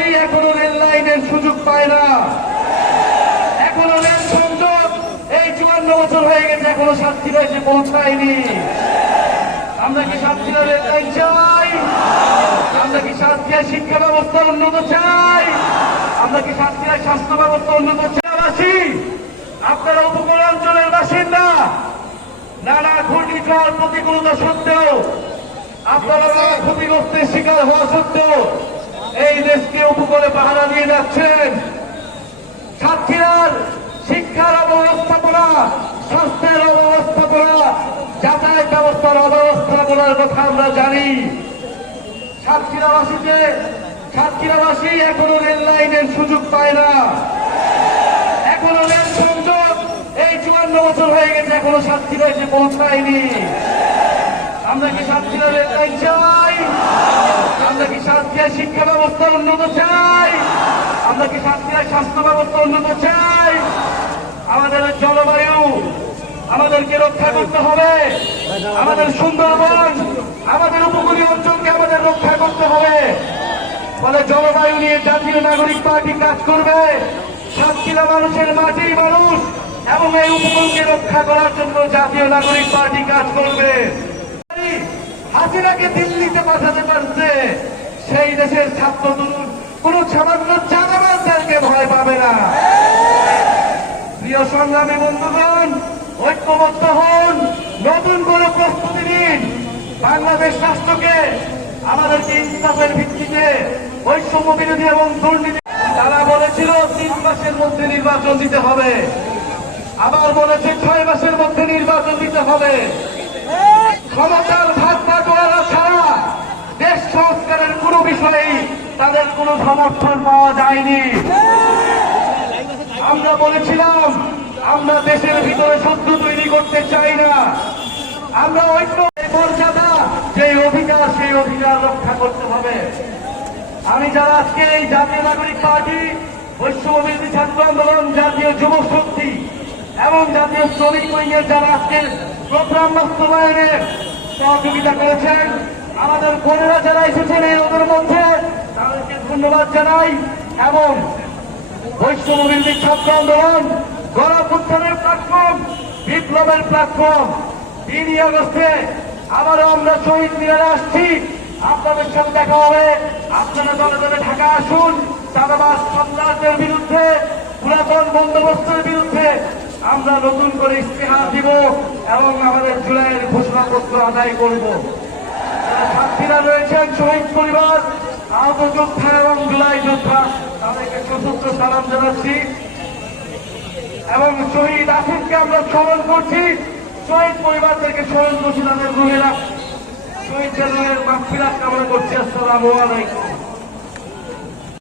সাতক্ষীরাবাসী এখনও রেল লাইনের সুযোগ পায় না। এখনও রেল সংযোগ। এই চুয়ান্ন বছর হয়ে গেছে, এখনও সাতক্ষীরা এসে পৌঁছায়নি। আমরা কি সাতক্ষীরা রেল লাইন চাই? আমরা কি সাতক্ষীরা শিক্ষা ব্যবস্থার উন্নত চাই? আমরা কি সাতক্ষীরা স্বাস্থ্য ব্যবস্থা উন্নত চাই? আপনারা উপকূলাঞ্চলের বাসিন্দা। নানা ঘূর্ণিঝড়, প্রতিকূলতা সত্ত্বেও আপনারা ক্ষতিগ্রস্তের শিকার হওয়া সত্ত্বেও এই দেশকে উপকূলে পাহারা দিয়ে যাচ্ছেন। সাতক্ষীরার শিক্ষার অব্যবস্থাপনা, স্বাস্থ্যের অব্যবস্থাপনা যাতায়াত ব্যবস্থার অব্যবস্থাপনার কথা আমরা জানি। সাতক্ষীরাবাসীতে সাতক্ষীরাবাসী এখনও রেল লাইনের সুযোগ পায় না। এখনও রেল সংযোগ এই চুয়ান্ন বছর হয়ে গেছে, এখনও সাতক্ষীরা এসে পৌঁছায়নি। আমরা কি সাতক্ষীরা রেল লাইন চাই? আমরা কি সাতক্ষীরা শিক্ষা ব্যবস্থা উন্নত চাই? আমরা কি সাতক্ষীরা স্বাস্থ্য ব্যবস্থা উন্নত চাই? আমাদের জলবায়ু আমাদেরকে রক্ষা করতে হবে। আমাদের সুন্দরবন, আমাদের উপকূলীয় অঞ্চলকে আমাদের রক্ষা করতে হবে। ফলে জলবায়ু নিয়ে জাতীয় নাগরিক পার্টি কাজ করবে। সাতক্ষীরা মানুষের মাঝেই মানুষ এবং এই উপকূলকে রক্ষা করার জন্য জাতীয় নাগরিক পার্টি কাজ করবে। হাসিনাকে দিল্লিতে পাঠাতে পারছে সেই দেশের ছাত্র তরুণ কোন সামান্য চাঁদাবাজদেরকে ভয় পাবে না। প্রিয় সংগ্রামী বন্ধুগণ, ঐক্যবদ্ধ হন, নতুন করে প্রস্তুতি নিন। বাংলাদেশ রাষ্ট্রকে আমাদেরকে ইনসাফের ভিত্তিতে বৈষম্য বিরোধী এবং দুর্নীতি তারা বলেছিল তিন মাসের মধ্যে নির্বাচন দিতে হবে। আবার বলেছে ছয় মাসের মধ্যে নির্বাচন দিতে হবে। ক্ষমতার ভাগ বাটোয়ারা কোনো সমর্থন পাওয়া যায়নি। আমরা বলেছিলাম, আমরা দেশের ভিতরে শত্রু তৈরি করতে চাই না। আমরা ঐক্য মর্যাদা সেই অধিকার সেই অধিকার রক্ষা করতে হবে। আমি যারা আজকে এই জাতীয় নাগরিক পার্টি বৈশ্যবিরোধী ছাত্র আন্দোলন, জাতীয় যুব শক্তি এবং জাতীয় শ্রমিক উইংয়ের যারা আজকে প্রোগ্রাম বাস্তবায়নে সহযোগিতা করেছেন, আমাদের বোনেরা যারা এসেছেন এই রোদের মধ্যে তাদেরকে ধন্যবাদ জানাই এবং বৈষ্ণবীর ছাত্র আন্দোলন গণপুত্থানের প্ল্যাটফর্ম বিপ্লবের প্ল্যাটফর্ম তিনই আগস্টে আবারও আমরা শহীদ মিনারে আসছি। আপনাদের সাথে দেখা হবে। আপনারা দলে দলে ঢাকা আসুন। চাঁদাবাস সন্ত্রাসের বিরুদ্ধে, পুরাতন বন্দোবস্তের বিরুদ্ধে আমরা নতুন করে ইস্তেহার দিব এবং আমাদের জুলাইয়ের ঘোষণাপত্র আদায় করব। সাক্ষীরা রয়েছেন, শহীদ পরিবার আহত যোদ্ধা এবং জুলাই যোদ্ধা তাদেরকে সশস্ত্র সালাম জানাচ্ছি। এবং শহীদ আসিফকে আমরা স্মরণ করছি। শহীদ পরিবারদেরকে স্মরণ করছি তাদের রুহেরা শহীদদের রুহের মাফিরাত কামনা করছি। আসসালামু আলাইকুম।